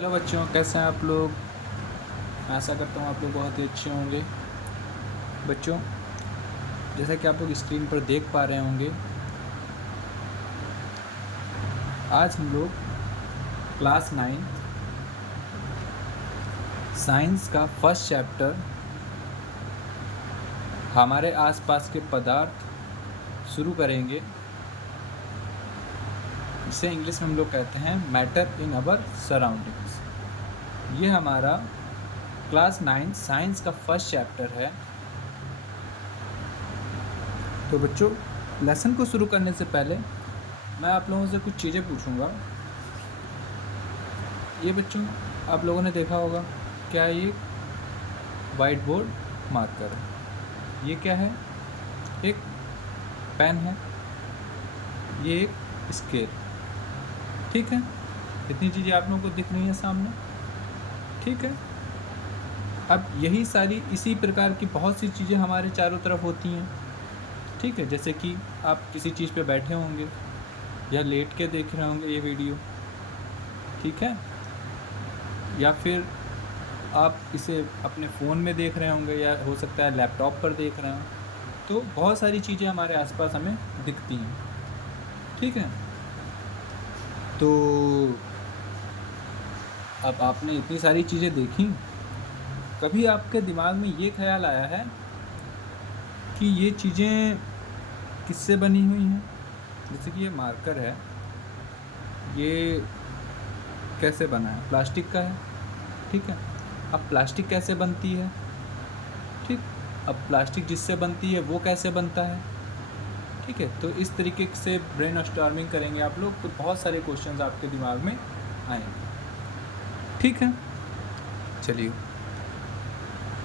Hello बच्चों, कैसे हैं आप लोग। मैं आशा करता हूँ आप लोग बहुत ही अच्छे होंगे। बच्चों, जैसा कि आप लोग स्क्रीन पर देख पा रहे होंगे, आज हम लोग क्लास 9 साइंस का फर्स्ट चैप्टर हमारे आसपास के पदार्थ शुरू करेंगे, जिसे इंग्लिश में हम लोग कहते हैं मैटर इन अवर सराउंडिंग्स। ये हमारा क्लास 9 साइंस का फर्स्ट चैप्टर है। तो बच्चों, लेसन को शुरू करने से पहले मैं आप लोगों से कुछ चीज़ें पूछूंगा। ये बच्चों, आप लोगों ने देखा होगा, क्या ये वाइट बोर्ड मार्कर है। ये क्या है? एक पेन है, ये एक स्केल। ठीक है, इतनी चीज़ें आप लोगों को दिख रही हैं सामने। ठीक है, अब यही सारी इसी प्रकार की बहुत सी चीज़ें हमारे चारों तरफ होती हैं। ठीक है, जैसे कि आप किसी चीज़ पे बैठे होंगे या लेट के देख रहे होंगे ये वीडियो। ठीक है, या फिर आप इसे अपने फ़ोन में देख रहे होंगे, या हो सकता है लैपटॉप पर देख रहे हों। तो बहुत सारी चीज़ें हमारे आसपास हमें दिखती हैं। ठीक है, तो अब आपने इतनी सारी चीज़ें देखी, कभी आपके दिमाग में ये ख्याल आया है कि ये चीज़ें किससे बनी हुई हैं? जैसे कि ये मार्कर है, ये कैसे बना है? प्लास्टिक का है। ठीक है, अब प्लास्टिक कैसे बनती है? ठीक, अब प्लास्टिक जिससे बनती है वो कैसे बनता है? ठीक है, तो इस तरीके से ब्रेन स्टॉर्मिंग करेंगे आप लोग, तो बहुत सारे क्वेश्चंस आपके दिमाग में आएंगे। ठीक है, चलिए,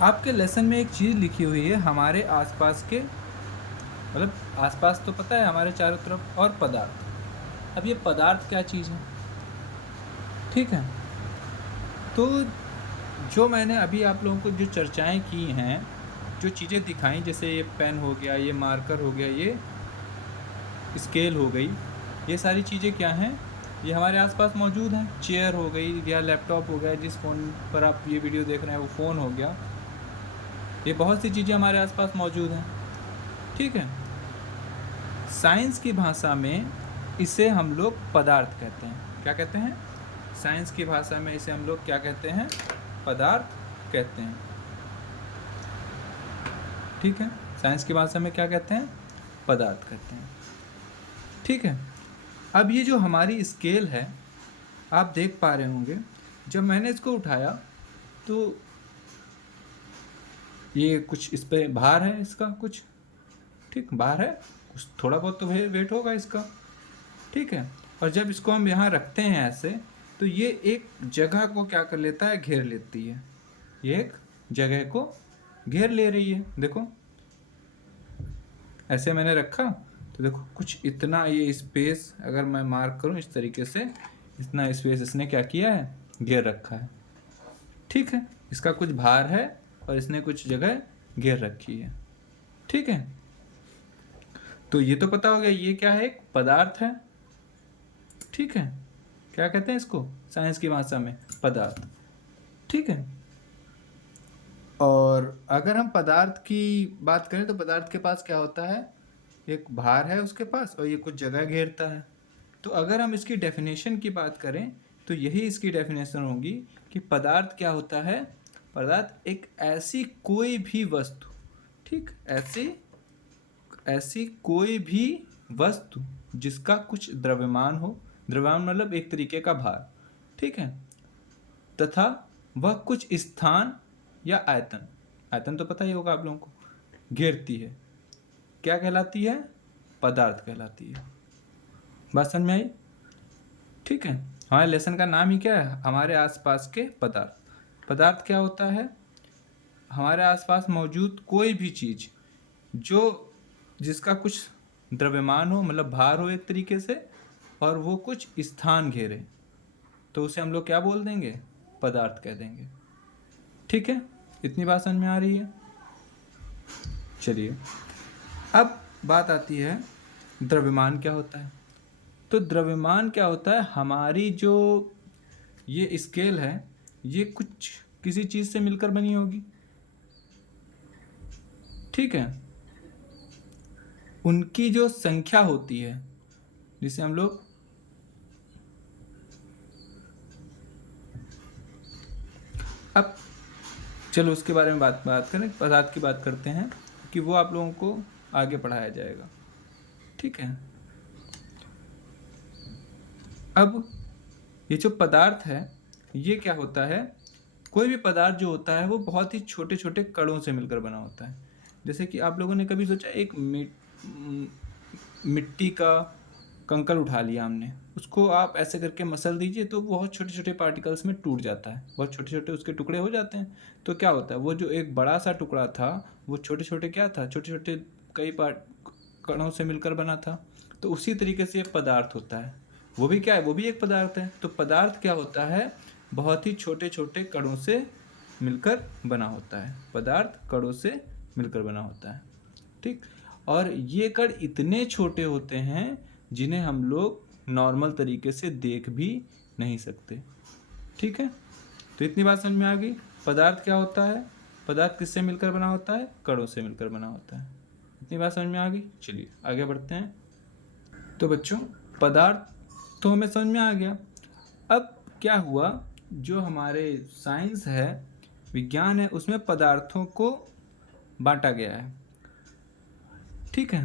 आपके लेसन में एक चीज़ लिखी हुई है, हमारे आसपास के, मतलब आसपास तो पता है हमारे चारों तरफ, और पदार्थ। अब ये पदार्थ क्या चीज़ है? ठीक है, तो जो मैंने अभी आप लोगों को जो चर्चाएं की हैं, जो चीज़ें दिखाई, जैसे ये पेन हो गया, ये मार्कर हो गया, ये स्केल हो गई, ये सारी चीज़ें क्या हैं? ये हमारे आसपास मौजूद हैं। चेयर हो गई, या लैपटॉप हो गया, जिस फ़ोन पर आप ये वीडियो देख रहे हैं वो फ़ोन हो गया। ये बहुत सी चीज़ें हमारे आसपास मौजूद हैं। ठीक है, साइंस की भाषा में इसे हम लोग पदार्थ कहते हैं। क्या कहते हैं? साइंस की भाषा में इसे हम लोग क्या कहते हैं? पदार्थ कहते हैं। ठीक है, साइंस की भाषा में क्या कहते हैं? पदार्थ कहते हैं। ठीक है, अब ये जो हमारी स्केल है, आप देख पा रहे होंगे, जब मैंने इसको उठाया तो ये कुछ इस पे भार है, इसका कुछ, ठीक, भार है, कुछ थोड़ा बहुत तो वेट होगा इसका। ठीक है, और जब इसको हम यहाँ रखते हैं ऐसे, तो ये एक जगह को क्या कर लेता है? घेर लेती है। ये एक जगह को घेर ले रही है। देखो, ऐसे मैंने रखा तो देखो कुछ इतना ये स्पेस, अगर मैं मार्क करूँ इस तरीके से, इतना स्पेस इसने क्या किया है? घेर रखा है। ठीक है, इसका कुछ भार है और इसने कुछ जगह घेर रखी है। ठीक है, तो ये तो पता हो गया, ये क्या है? एक पदार्थ है। ठीक है, क्या कहते हैं इसको साइंस की भाषा में? पदार्थ। ठीक है, और अगर हम पदार्थ की बात करें तो पदार्थ के पास क्या होता है? एक भार है उसके पास, और ये कुछ जगह घेरता है। तो अगर हम इसकी डेफिनेशन की बात करें तो यही इसकी डेफिनेशन होगी कि पदार्थ क्या होता है? पदार्थ एक ऐसी कोई भी वस्तु, ठीक, ऐसी ऐसी कोई भी वस्तु जिसका कुछ द्रव्यमान हो, द्रव्यमान मतलब एक तरीके का भार, ठीक है, तथा वह कुछ स्थान या आयतन, आयतन तो पता ही होगा आप लोगों को, घेरती है। क्या कहलाती है? पदार्थ कहलाती है। बात समझ में आई? ठीक है, हमारे लेसन का नाम ही क्या है? हमारे आसपास के पदार्थ। पदार्थ क्या होता है? हमारे आसपास मौजूद कोई भी चीज़ जो जिसका कुछ द्रव्यमान हो, मतलब भार हो एक तरीके से, और वो कुछ स्थान घेरे, तो उसे हम लोग क्या बोल देंगे? पदार्थ कह देंगे। ठीक है, इतनी बात समझ में आ रही है? चलिए, अब बात आती है द्रव्यमान क्या होता है। तो द्रव्यमान क्या होता है? हमारी जो ये स्केल है, ये कुछ किसी चीज़ से मिलकर बनी होगी, ठीक है। उनकी जो संख्या होती है, जिसे हम लोग अब चलो उसके बारे में बात करें, पदार्थ की बात करते हैं कि वो आप लोगों को आगे पढ़ाया जाएगा, ठीक है। अब ये जो पदार्थ है ये क्या होता है, कोई भी पदार्थ जो होता है वो बहुत ही छोटे छोटे कणों से मिलकर बना होता है। जैसे कि आप लोगों ने कभी सोचा एक मिट्टी का कंकड़ उठा लिया हमने, उसको आप ऐसे करके मसल दीजिए तो बहुत छोटे छोटे पार्टिकल्स में टूट जाता है, बहुत छोटे छोटे उसके टुकड़े हो जाते हैं। तो क्या होता है, वो जो एक बड़ा सा टुकड़ा था वो छोटे छोटे क्या था, छोटे छोटे कई कणों से मिलकर बना था। तो उसी तरीके से एक पदार्थ होता है, वो भी क्या है, वो भी एक पदार्थ है। तो पदार्थ क्या होता है, बहुत ही छोटे छोटे कणों से मिलकर बना होता है। पदार्थ कणों से मिलकर बना होता है, ठीक। और ये कण इतने छोटे होते हैं जिन्हें हम लोग नॉर्मल तरीके से देख भी नहीं सकते, ठीक है। तो इतनी बात समझ में आ गई। पदार्थ क्या होता है, पदार्थ किससे मिलकर बना होता है, कणों से मिलकर बना होता है। इतनी बात समझ में आ गई। चलिए आगे बढ़ते हैं। तो बच्चों पदार्थ तो हमें समझ में आ गया। अब क्या हुआ, जो हमारे साइंस है, विज्ञान है, उसमें पदार्थों को बांटा गया है, ठीक है।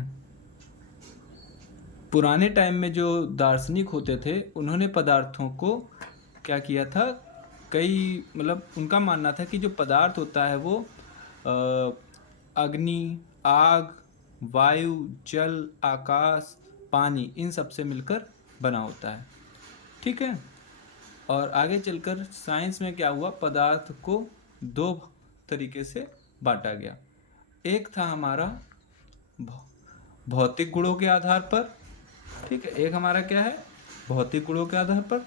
पुराने टाइम में जो दार्शनिक होते थे उन्होंने पदार्थों को क्या किया था, कई मतलब उनका मानना था कि जो पदार्थ होता है वो अग्नि, आग, वायु, जल, आकाश, पानी, इन सब से मिलकर बना होता है, ठीक है। और आगे चलकर साइंस में क्या हुआ, पदार्थ को दो तरीके से बांटा गया। एक था हमारा भौतिक गुणों के आधार पर, ठीक है। एक हमारा क्या है, भौतिक गुणों के आधार पर,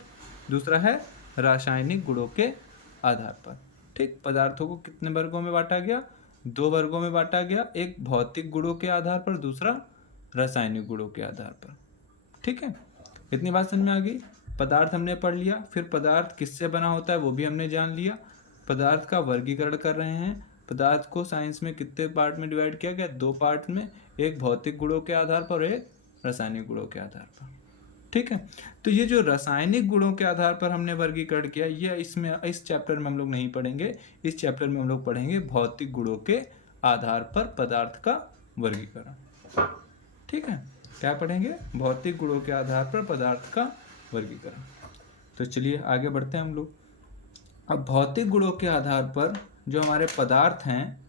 दूसरा है रासायनिक गुणों के आधार पर, ठीक। पदार्थों को कितने वर्गों में बांटा गया, दो वर्गों में बांटा गया, एक भौतिक गुणों के आधार पर, दूसरा रासायनिक गुणों के आधार पर, ठीक है। इतनी बात समझ में आ गई। पदार्थ हमने पढ़ लिया, फिर पदार्थ किससे बना होता है वो भी हमने जान लिया। पदार्थ का वर्गीकरण कर रहे हैं। पदार्थ को साइंस में कितने पार्ट में डिवाइड किया गया, दो पार्ट में, एक भौतिक गुणों के आधार पर और एक रासायनिक गुणों के आधार पर, ठीक है। तो ये जो रासायनिक गुणों के आधार पर हमने वर्गीकरण किया, ये इसमें इस चैप्टर में हम लोग नहीं पढ़ेंगे। इस चैप्टर में हम लोग पढ़ेंगे भौतिक गुणों के आधार पर पदार्थ का वर्गीकरण, ठीक है। क्या पढ़ेंगे, भौतिक गुणों के आधार पर पदार्थ का वर्गीकरण। तो चलिए आगे बढ़ते हैं हम लोग। अब भौतिक गुणों के आधार पर जो हमारे पदार्थ हैं,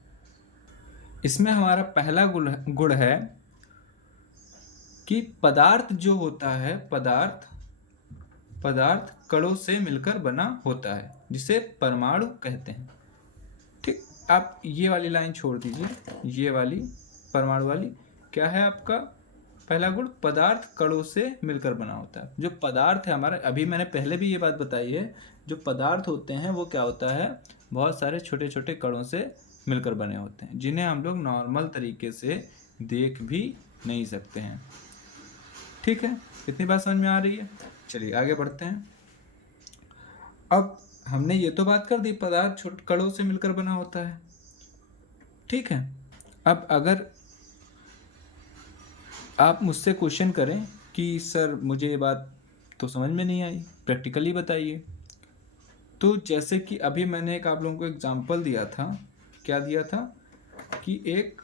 इसमें हमारा पहला गुण है कि पदार्थ जो होता है, पदार्थ कणों से मिलकर बना होता है, जिसे परमाणु कहते हैं, ठीक। आप ये वाली लाइन छोड़ दीजिए, ये वाली परमाणु वाली। क्या है आपका पहला गुण, पदार्थ कणों से मिलकर बना होता है। जो पदार्थ है हमारा, अभी मैंने पहले भी ये बात बताई है, जो पदार्थ होते हैं वो क्या होता है, बहुत सारे छोटे छोटे कणों से मिलकर बने होते हैं, जिन्हें हम लोग नॉर्मल तरीके से देख भी नहीं सकते हैं, ठीक है। इतनी बात समझ में आ रही है। चलिए आगे बढ़ते हैं। अब हमने ये तो बात कर दी, पदार्थ छोटे कणों से मिलकर बना होता है, ठीक है। अब अगर आप मुझसे क्वेश्चन करें कि सर मुझे ये बात तो समझ में नहीं आई, प्रैक्टिकली बताइए, तो जैसे कि अभी मैंने एक आप लोगों को एग्जांपल दिया था, क्या दिया था कि एक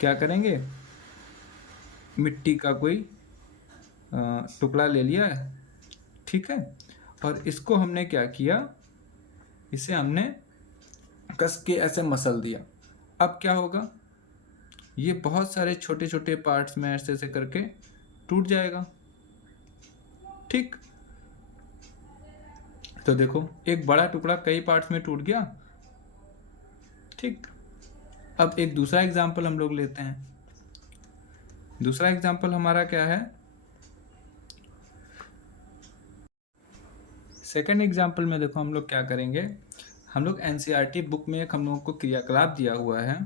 क्या करेंगे, मिट्टी का कोई टुकड़ा ले लिया है, ठीक है, और इसको हमने क्या किया, इसे हमने कस के ऐसे मसल दिया। अब क्या होगा, ये बहुत सारे छोटे छोटे पार्ट्स में ऐसे ऐसे करके टूट जाएगा, ठीक। तो देखो एक बड़ा टुकड़ा कई पार्ट्स में टूट गया, ठीक। अब एक दूसरा एग्जाम्पल हम लोग लेते हैं। दूसरा एग्जाम्पल हमारा क्या है, सेकंड एग्जाम्पल में देखो हम लोग क्या करेंगे, हम लोग एनसीईआरटी बुक में एक हम लोगों को क्रियाकलाप दिया हुआ है,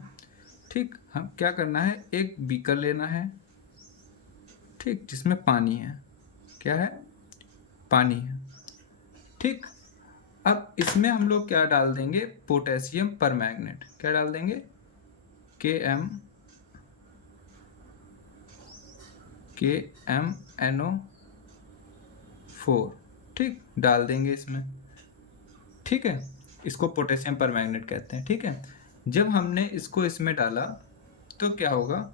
ठीक। हम क्या करना है, एक बीकर लेना है, ठीक, जिसमें पानी है, क्या है? पानी है। ठीक, अब इसमें हम लोग क्या डाल देंगे? Potassium permanganate. क्या डाल देंगे? KMnO4। ठीक, डाल देंगे इसमें। ठीक है, इसको पोटेशियम परमैंगनेट कहते हैं। ठीक है, जब हमने इसको इसमें डाला तो क्या होगा?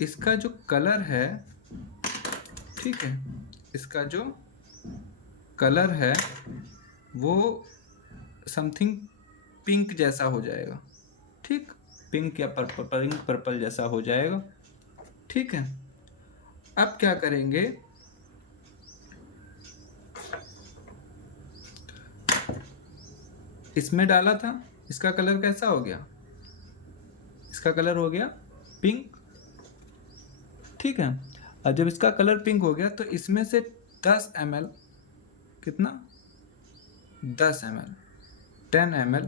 इसका जो कलर है, ठीक है, इसका जो कलर है वो समथिंग पिंक जैसा हो जाएगा। ठीक, पिंक या पर्पल जैसा हो जाएगा। ठीक है, अब क्या करेंगे? इसमें डाला था, इसका कलर कैसा हो गया? इसका कलर हो गया पिंक। ठीक है, और जब इसका कलर पिंक हो गया तो इसमें से 10 ml, कितना? 10 ml, 10 ml,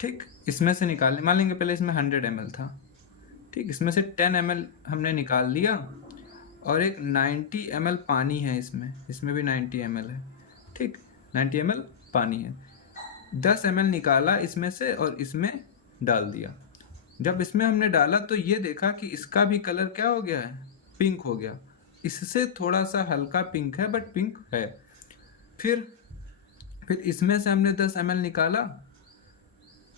ठीक, इसमें से निकाल, मान लेंगे पहले इसमें 100 ml था। ठीक, इसमें से 10 ml हमने निकाल लिया और एक 90 ml पानी है इसमें भी 90 ml है। ठीक, 90 ml पानी है। 10 ml निकाला इसमें से और इसमें डाल दिया। जब इसमें हमने डाला तो ये देखा कि इसका भी कलर क्या हो गया है? पिंक हो गया। इससे थोड़ा सा हल्का पिंक है, बट पिंक है। फिर इसमें से हमने 10 ml निकाला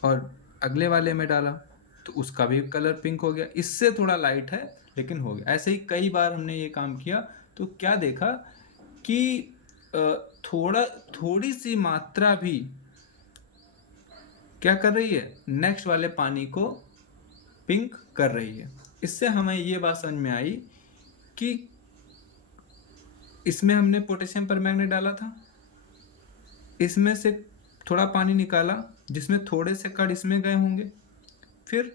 और अगले वाले में डाला तो उसका भी कलर पिंक हो गया। इससे थोड़ा लाइट है लेकिन हो गया। ऐसे ही कई बार हमने ये काम किया तो क्या देखा कि थोड़ी सी मात्रा भी क्या कर रही है? नेक्स्ट वाले पानी को पिंक कर रही है। इससे हमें ये बात समझ में आई कि इसमें हमने पोटेशियम परमैंगनेट डाला था, इसमें से थोड़ा पानी निकाला जिसमें थोड़े से कण इसमें गए होंगे, फिर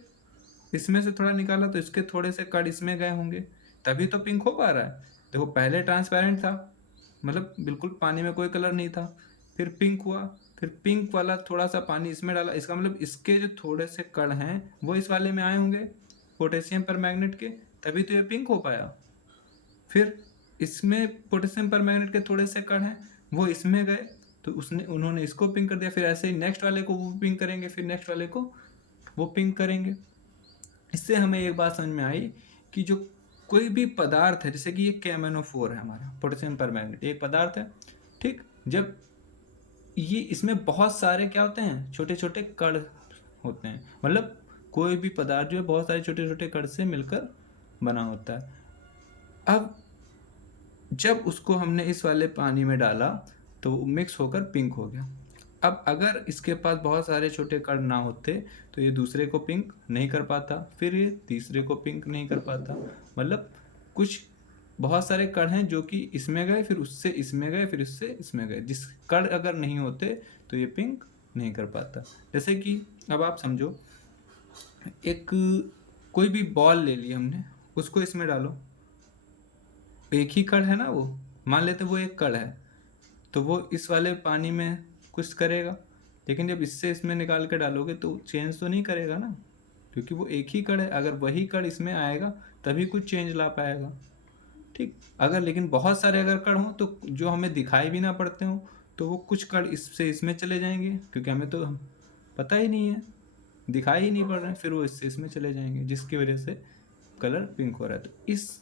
इसमें से थोड़ा निकाला तो इसके थोड़े से कण इसमें गए होंगे, तभी तो पिंक हो पा रहा है। देखो, पहले ट्रांसपेरेंट था, मतलब बिल्कुल पानी में कोई कलर नहीं था, फिर पिंक हुआ, फिर पिंक वाला थोड़ा सा पानी इसमें डाला, इसका मतलब इसके जो थोड़े से कण हैं वो इस वाले में आए होंगे पोटेशियम परमैंगनेट के, तभी तो ये पिंक हो पाया। फिर इसमें पोटेशियम परमैंगनेट के थोड़े से कण हैं, वो इसमें गए तो उन्होंने इसको पिंक कर दिया। फिर ऐसे ही नेक्स्ट वाले को वो पिंक करेंगे, फिर नेक्स्ट वाले को वो पिंक करेंगे। इससे हमें एक बात समझ में आई कि जो कोई भी पदार्थ है, जैसे कि ये KMnO4 है हमारा पोटेशियम परमैंगनेट, एक पदार्थ है। ठीक, जब ये इसमें बहुत सारे क्या होते हैं? छोटे छोटे कण होते हैं। मतलब कोई भी पदार्थ जो है बहुत सारे छोटे छोटे कण से मिलकर बना होता है। अब जब उसको हमने इस वाले पानी में डाला तो वो मिक्स होकर पिंक हो गया। अब अगर इसके पास बहुत सारे छोटे कण ना होते तो ये दूसरे को पिंक नहीं कर पाता, फिर ये तीसरे को पिंक नहीं कर पाता। मतलब कुछ बहुत सारे कण हैं जो कि इसमें गए, फिर उससे इसमें गए, फिर इससे इसमें गए। जिस कण अगर नहीं होते तो ये पिंक नहीं कर पाता। जैसे कि अब आप समझो, एक कोई भी बॉल ले ली हमने, उसको इसमें डालो, एक ही कण है ना, वो मान लेते वो एक कण है, तो वो इस वाले पानी में कुछ करेगा, लेकिन जब इससे इसमें निकाल के डालोगे तो चेंज तो नहीं करेगा ना, क्योंकि वो एक ही कण है। अगर वही कण इसमें आएगा तभी कुछ चेंज ला पाएगा। ठीक, अगर लेकिन बहुत सारे अगर कण हो तो जो हमें दिखाई भी ना पड़ते हो तो वो कुछ कण इससे इसमें चले जाएंगे, क्योंकि हमें तो पता ही नहीं है, दिखाई ही नहीं पड़ रहे हैं, फिर वो इससे इसमें चले जाएंगे, जिसकी वजह से कलर पिंक हो रहा है। तो इस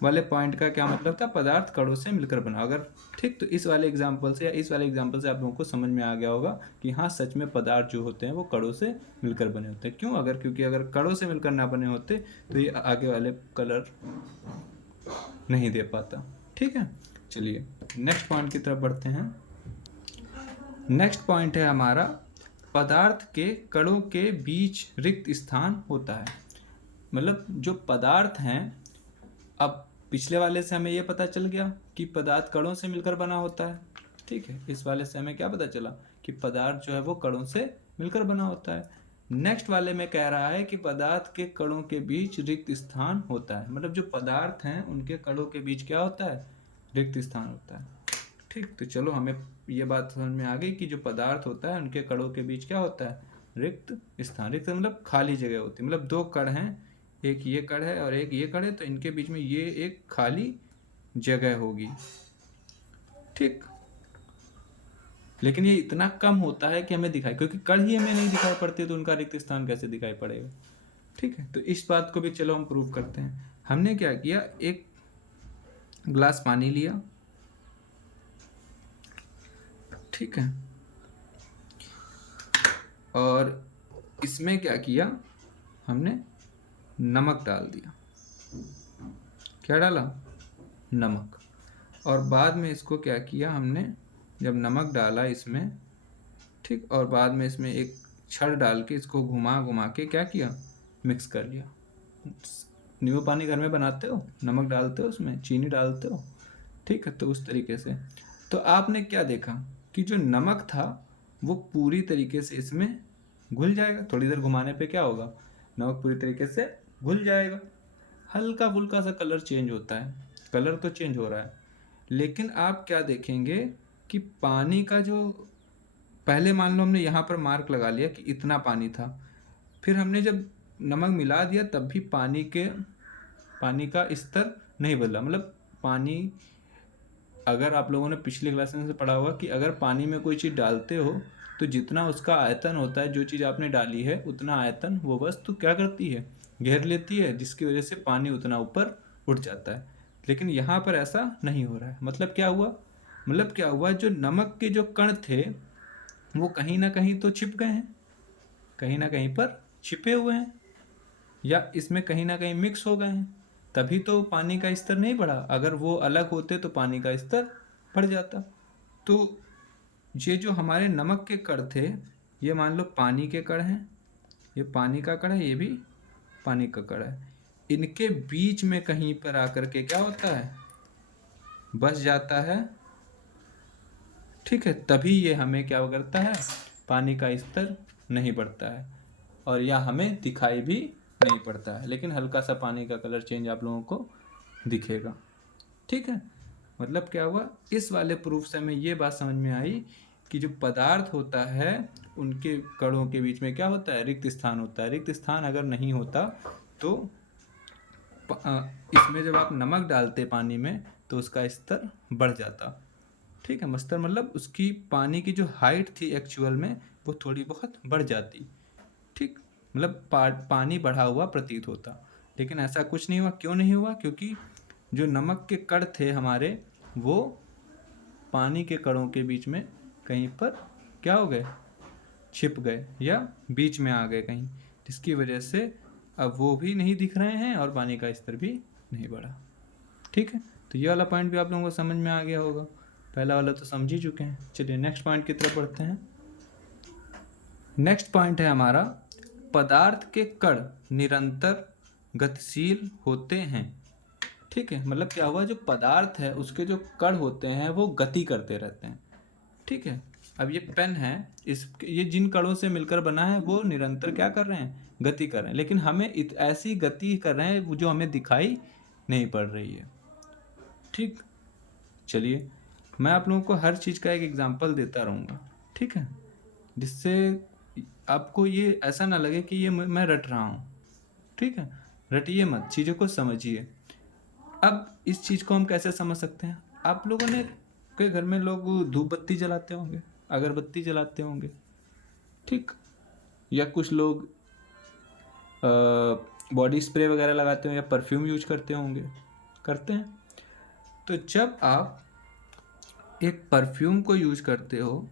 वाले पॉइंट का क्या मतलब था? पदार्थ कणों से मिलकर बना। अगर ठीक, तो इस वाले एग्जाम्पल से या इस वाले एग्जाम्पल से आप लोगों को समझ में आ गया होगा कि हाँ, सच में पदार्थ जो होते हैं वो कणों से मिलकर बने होते हैं। क्यों? क्योंकि अगर कणों से मिलकर ना बने होते तो ये आगे वाले कलर नहीं दे पाता। ठीक है, चलिए नेक्स्ट पॉइंट की तरफ बढ़ते हैं। नेक्स्ट पॉइंट है हमारा, पदार्थ के कणों के बीच रिक्त स्थान होता है। मतलब जो पदार्थ हैं, अब पिछले वाले से हमें ये पता चल गया कि पदार्थ कणों से मिलकर बना होता है। ठीक है, इस वाले से हमें क्या पता चला कि पदार्थ जो है वो कणों से मिलकर बना होता है। नेक्स्ट वाले में कह रहा है कि पदार्थ के कणों के बीच रिक्त स्थान होता है। मतलब जो पदार्थ हैं उनके कणों के बीच क्या होता है? रिक्त स्थान होता है। ठीक, तो चलो हमें ये बात समझ में आ गई कि जो पदार्थ होता है उनके कणों के बीच क्या होता है? रिक्त स्थान। रिक्त मतलब खाली जगह होती है। मतलब दो कण हैं, एक ये कण है और एक ये कण है, तो इनके बीच में ये एक खाली जगह होगी, ठीक। लेकिन ये इतना कम होता है कि हमें दिखाई, क्योंकि कण ही हमें नहीं दिखाई पड़ते तो उनका रिक्त स्थान कैसे दिखाई पड़ेगा, ठीक है। तो इस बात को भी चलो हम प्रूव करते हैं। हमने क्या किया, एक ग्लास पानी लिया, ठीक है, और इसमें क्या किया, हमने नमक डाल दिया। क्या डाला, नमक। और बाद में इसको क्या किया हमने, जब नमक डाला इसमें, ठीक, और बाद में इसमें एक छड़ डाल के इसको घुमा घुमा के क्या किया, मिक्स कर लिया। नींबू पानी घर में बनाते हो, नमक डालते हो, उसमें चीनी डालते हो, ठीक है, तो उस तरीके से। तो आपने क्या देखा कि जो नमक था वो पूरी तरीके से इसमें घुल जाएगा। थोड़ी देर घुमाने पे क्या होगा, नमक पूरी तरीके से घुल जाएगा। हल्का फुल्का सा कलर चेंज होता है, कलर तो चेंज हो रहा है, लेकिन आप क्या देखेंगे कि पानी का जो, पहले मान लो हमने यहाँ पर मार्क लगा लिया कि इतना पानी था, फिर हमने जब नमक मिला दिया तब भी पानी का स्तर नहीं बदला। मतलब पानी, अगर आप लोगों ने पिछले क्लास में से पढ़ा होगा कि अगर पानी में कोई चीज़ डालते हो तो जितना उसका आयतन होता है, जो चीज़ आपने डाली है उतना आयतन वो वस्तु क्या करती है, घेर लेती है, जिसकी वजह से पानी उतना ऊपर उठ जाता है। लेकिन यहाँ पर ऐसा नहीं हो रहा है। मतलब क्या हुआ, जो नमक के जो कण थे वो कहीं ना कहीं तो छिप गए हैं, कहीं ना कहीं पर छिपे हुए हैं, या इसमें कहीं ना कहीं मिक्स हो गए हैं, तभी तो पानी का स्तर नहीं बढ़ा। अगर वो अलग होते तो पानी का स्तर बढ़ जाता। तो ये जो हमारे नमक के कण थे, ये मान लो पानी के कण हैं, ये पानी का कण है, ये भी पानी का कण है। इनके बीच में कहीं पर आकर के क्या होता है, बस जाता है, ठीक है, तभी ये हमें क्या करता है, पानी का स्तर नहीं बढ़ता है, और या हमें दिखाई भी नहीं पड़ता है, लेकिन हल्का सा पानी का कलर चेंज आप लोगों को दिखेगा, ठीक है। मतलब क्या हुआ, इस वाले प्रूफ से हमें ये बात समझ में आई कि जो पदार्थ होता है उनके कणों के बीच में क्या होता है, रिक्त स्थान होता है। रिक्त स्थान अगर नहीं होता तो इसमें जब आप नमक डालते पानी में तो उसका स्तर बढ़ जाता, ठीक है। मस्तर मतलब उसकी पानी की जो हाइट थी एक्चुअल में वो थोड़ी बहुत बढ़ जाती, ठीक। मतलब पानी बढ़ा हुआ प्रतीत होता, लेकिन ऐसा कुछ नहीं हुआ। क्यों नहीं हुआ, क्योंकि जो नमक के कण थे हमारे वो पानी के कणों के बीच में कहीं पर क्या हो गए, छिप गए, या बीच में आ गए कहीं, जिसकी वजह से अब वो भी नहीं दिख रहे हैं और पानी का स्तर भी नहीं बढ़ा, ठीक है। तो ये वाला पॉइंट भी आप लोगों को समझ में आ गया होगा। पहला वाला तो समझ ही चुके हैं। चलिए नेक्स्ट पॉइंट की तरफ बढ़ते हैं। नेक्स्ट पॉइंट है हमारा, पदार्थ के कण निरंतर गतिशील होते हैं, ठीक है। मतलब क्या हुआ, जो पदार्थ है उसके जो कण होते हैं वो गति करते रहते हैं, ठीक है। अब ये पेन है, ये जिन कणों से मिलकर बना है वो निरंतर क्या कर रहे हैं, गति कर रहे हैं, लेकिन हमें ऐसी गति कर रहे हैं जो हमें दिखाई नहीं पड़ रही है, ठीक। चलिए मैं आप लोगों को हर चीज़ का एक एग्जांपल देता रहूँगा, ठीक है, जिससे आपको ये ऐसा ना लगे कि ये मैं रट रहा हूँ, ठीक है। रटिए मत, चीज़ों को समझिए। अब इस चीज़ को हम कैसे समझ सकते हैं, आप लोगों ने के घर में लोग धूप बत्ती जलाते होंगे, अगरबत्ती जलाते होंगे, ठीक, या कुछ लोग बॉडी स्प्रे वगैरह लगाते होंगे या परफ्यूम यूज करते होंगे, करते हैं। तो जब आप एक परफ्यूम को यूज करते हो,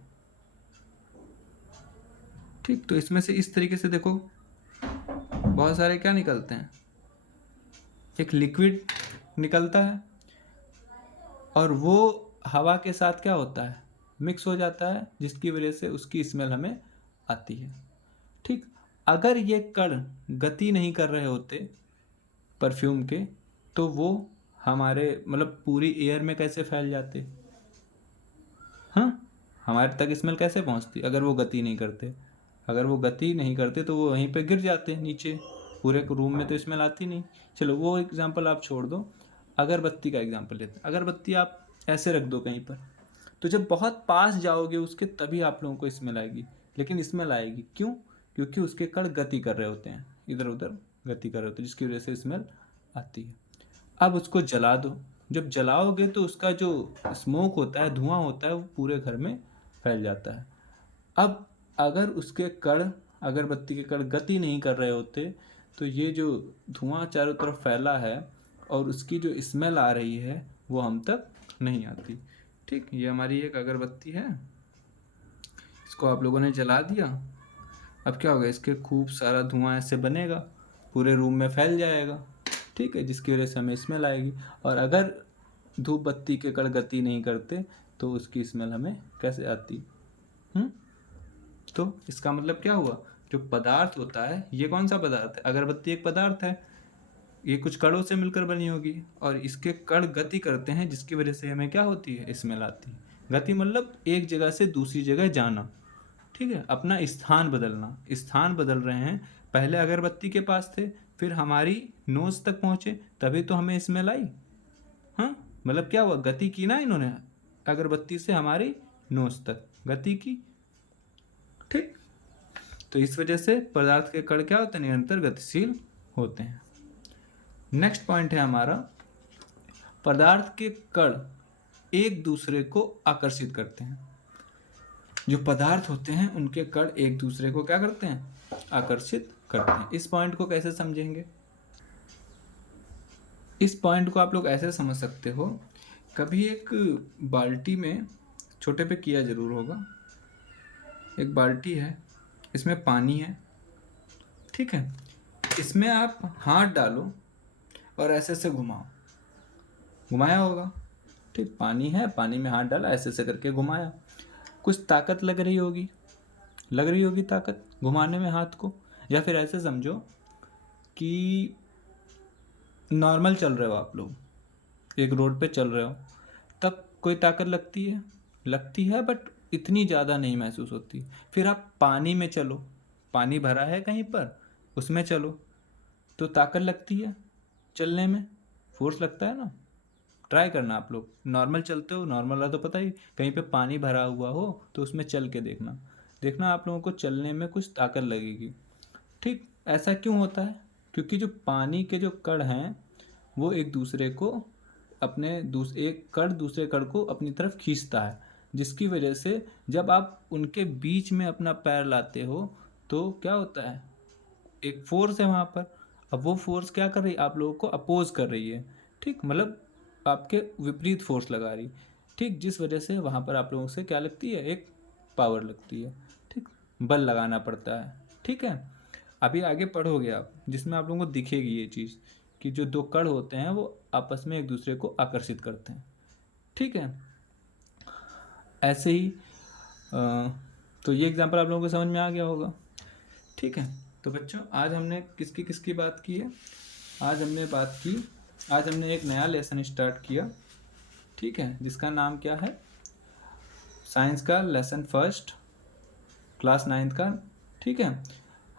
ठीक, तो इसमें से इस तरीके से देखो बहुत सारे क्या निकलते हैं, एक लिक्विड निकलता है और वो हवा के साथ क्या होता है, मिक्स हो जाता है, जिसकी वजह से उसकी स्मेल हमें आती है, ठीक। अगर ये कण गति नहीं कर रहे होते परफ्यूम के तो वो हमारे मतलब पूरी एयर में कैसे फैल जाते, हाँ, हमारे तक स्मेल कैसे पहुंचती अगर वो गति नहीं करते। अगर वो गति नहीं करते तो वो वहीं पे गिर जाते नीचे, पूरे रूम में तो स्मेल आती नहीं। चलो वो एग्जांपल आप छोड़ दो, अगरबत्ती का एग्जांपल लेते हैं। अगरबत्ती आप ऐसे रख दो कहीं पर, तो जब बहुत पास जाओगे उसके तभी आप लोगों को स्मेल आएगी, लेकिन स्मेल आएगी क्यों, क्योंकि उसके कण गति कर रहे होते हैं, इधर उधर गति कर रहे होते हैं, जिसकी वजह से स्मेल आती है। अब उसको जला दो, जब जलाओगे तो उसका जो स्मोक होता है, धुआं होता है, वो पूरे घर में फैल जाता है। अब अगर उसके कण, अगरबत्ती के कण गति नहीं कर रहे होते तो ये जो धुआं चारों तरफ फैला है और उसकी जो स्मेल आ रही है वो हम तक नहीं आती। ठीक, ये हमारी एक अगरबत्ती है, इसको आप लोगों ने जला दिया। अब क्या होगा, इसके खूब सारा धुआं ऐसे बनेगा, पूरे रूम में फैल जाएगा। ठीक है, जिसकी वजह से हमें स्मेल आएगी। और अगर धूप बत्ती के कण गति नहीं करते तो उसकी स्मेल हमें कैसे आती? तो इसका मतलब क्या हुआ, जो पदार्थ होता है, ये कौन सा पदार्थ है? अगरबत्ती एक पदार्थ है, ये कुछ कणों से मिलकर बनी होगी और इसके कण गति करते हैं, जिसकी वजह से हमें क्या होती है? स्मेल आती है। गति मतलब एक जगह से दूसरी जगह जाना। ठीक है, अपना स्थान बदलना। स्थान बदल रहे हैं, पहले अगरबत्ती के पास थे, फिर हमारी नोज तक पहुंचे, तभी तो हमें स्मेल आई। हाँ, मतलब क्या हुआ, गति की ना इन्होंने, अगरबत्ती से हमारी नोज तक गति की। ठीक, तो इस वजह से पदार्थ के कण क्या होते हैं? निरंतर गतिशील होते हैं। नेक्स्ट पॉइंट है हमारा, पदार्थ के कण एक दूसरे को आकर्षित करते हैं। जो पदार्थ होते हैं उनके कण एक दूसरे को क्या करते हैं? आकर्षित करते हैं। इस पॉइंट को कैसे समझेंगे? इस पॉइंट को आप लोग ऐसे समझ सकते हो, कभी एक बाल्टी में, छोटे पे किया जरूर होगा, एक बाल्टी है, इसमें पानी है। ठीक है, इसमें आप हाथ डालो और ऐसे से घुमाओ, घुमाया होगा। ठीक, पानी है, पानी में हाथ डाला, ऐसे ऐसे करके घुमाया, कुछ ताकत लग रही होगी ताकत घुमाने में हाथ को। या फिर ऐसे समझो कि नॉर्मल चल रहे हो आप लोग, एक रोड पे चल रहे हो, तब कोई ताकत लगती है बट इतनी ज़्यादा नहीं महसूस होती। फिर आप पानी में चलो, पानी भरा है कहीं पर, उसमें चलो तो ताकत लगती है चलने में, फोर्स लगता है ना। ट्राई करना आप लोग, नॉर्मल चलते हो, नॉर्मल रहा तो पता ही, कहीं पे पानी भरा हुआ हो तो उसमें चल के देखना आप लोगों को चलने में कुछ ताकत लगेगी। ठीक, ऐसा क्यों होता है? क्योंकि जो पानी के जो कण हैं वो एक दूसरे को एक कण दूसरे कण को अपनी तरफ खींचता है, जिसकी वजह से जब आप उनके बीच में अपना पैर लाते हो तो क्या होता है? एक फोर्स है वहाँ पर। अब वो फोर्स क्या कर रही है? आप लोगों को अपोज कर रही है। ठीक, मतलब आपके विपरीत फोर्स लगा रही। ठीक, जिस वजह से वहाँ पर आप लोगों से क्या लगती है? एक पावर लगती है। ठीक, बल लगाना पड़ता है। ठीक है, अभी आगे पढ़ोगे आप, जिसमें आप लोगों को दिखेगी ये चीज़ कि जो दो कण होते हैं वो आपस में एक दूसरे को आकर्षित करते हैं। ठीक है, ऐसे ही तो ये एग्जाम्पल आप लोगों को समझ में आ गया होगा। ठीक है, तो बच्चों आज हमने किसकी किसकी बात की है? आज हमने एक नया लेसन स्टार्ट किया। ठीक है, जिसका नाम क्या है? साइंस का लेसन फर्स्ट, क्लास 9th का। ठीक है,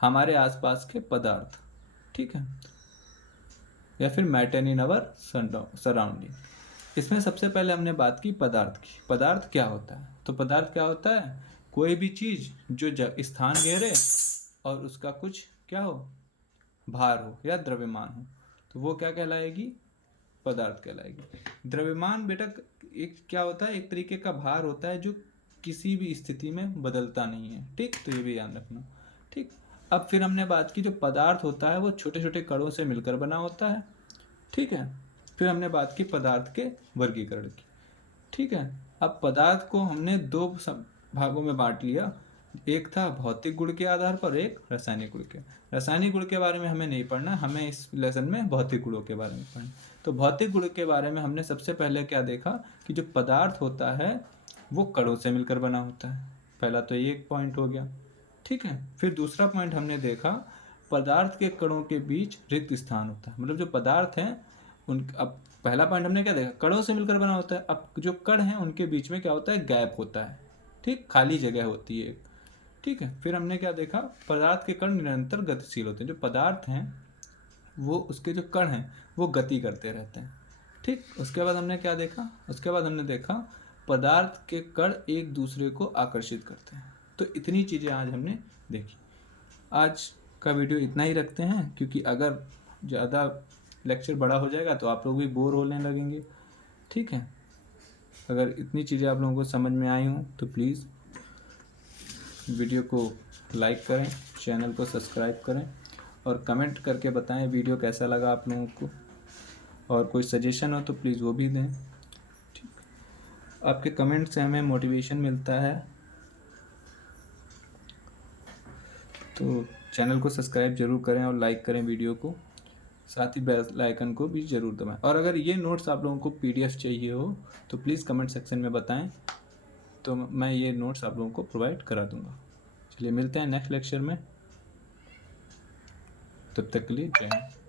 हमारे आसपास के पदार्थ। ठीक है, या फिर मैटर इन अवर सराउंडिंग। इसमें सबसे पहले हमने बात की पदार्थ की। पदार्थ क्या होता है? तो पदार्थ क्या होता है? कोई भी चीज़ जो स्थान घेरे और उसका कुछ क्या हो? भार हो या द्रव्यमान हो, तो वो क्या कहलाएगी? पदार्थ कहलाएगी। द्रव्यमान बेटा एक क्या होता है? एक तरीके का भार होता है जो किसी भी स्थिति में बदलता नहीं है। ठीक, तो ये भी ध्यान रखना। ठीक, अब फिर हमने बात की जो पदार्थ होता है वो छोटे छोटे कणों से मिलकर बना होता है। ठीक है, फिर हमने बात की पदार्थ के वर्गीकरण की। ठीक है, अब पदार्थ को हमने दो भागों में बांट लिया, एक था भौतिक गुण के आधार पर, एक रासायनिक गुण के। रासायनिक गुण के बारे में हमें नहीं पढ़ना, हमें इस लेसन में भौतिक गुणों के बारे में पढ़ना। तो भौतिक गुण के बारे में हमने सबसे पहले क्या देखा कि जो पदार्थ होता है वो कणों से मिलकर बना होता है। पहला तो ये एक पॉइंट हो गया। ठीक है, फिर दूसरा पॉइंट हमने देखा, पदार्थ के कणों के बीच रिक्त स्थान होता है। मतलब जो पदार्थ हैं उन, अब पहला पॉइंट हमने क्या देखा? कणों से मिलकर बना होता है। अब जो कण हैं उनके बीच में क्या होता है? गैप होता है। ठीक, खाली जगह होती है। ठीक है, फिर हमने क्या देखा? पदार्थ के कण निरंतर गतिशील होते हैं। जो पदार्थ हैं वो, उसके जो कण हैं वो गति करते रहते हैं। ठीक, उसके बाद हमने क्या देखा? उसके बाद हमने देखा पदार्थ के कण एक दूसरे को आकर्षित करते हैं। तो इतनी चीज़ें आज हमने देखी। आज का वीडियो इतना ही रखते हैं, क्योंकि अगर ज़्यादा लेक्चर बड़ा हो जाएगा तो आप लोग भी बोर होने लगेंगे। ठीक है। अगर इतनी चीज़ें आप लोगों को समझ में आई हों तो प्लीज़ वीडियो को लाइक करें, चैनल को सब्सक्राइब करें और कमेंट करके बताएं वीडियो कैसा लगा आप लोगों को, और कोई सजेशन हो तो प्लीज़ वो भी दें। ठीक, आपके कमेंट से हमें मोटिवेशन मिलता है। तो चैनल को सब्सक्राइब ज़रूर करें और लाइक करें वीडियो को, साथ ही बेल आइकन को भी ज़रूर दबाएं। और अगर ये नोट्स आप लोगों को पीडीएफ चाहिए हो तो प्लीज़ कमेंट सेक्शन में बताएं, तो मैं ये नोट्स आप लोगों को प्रोवाइड करा दूंगा। चलिए मिलते हैं नेक्स्ट लेक्चर में, तब तक के लिए जय हिंद।